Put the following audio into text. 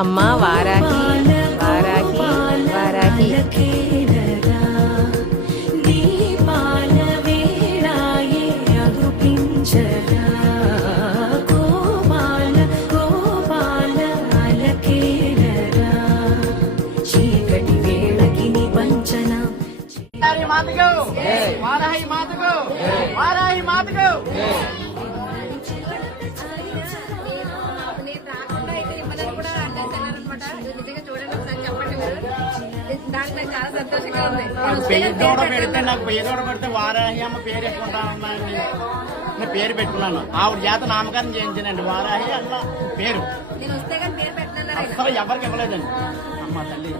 అమ్మా వారాహి వారాహి వారాహి. వారాహి మాతకు. వారాహి మాతకు. కానీ దూడ పెడితే. నాకు పేరు దూడ పెడితే వారాహి అమ్మ పేరు పెట్టుకుంటానన్నాండి నేను పేరు పెట్టుకున్నాను ఆవిడ చేత నామకరణం చేయించానండి. వారాహి అన్న పేరు. అసలు ఎవరికి ఇవ్వలేదండి. అమ్మ తల్లి.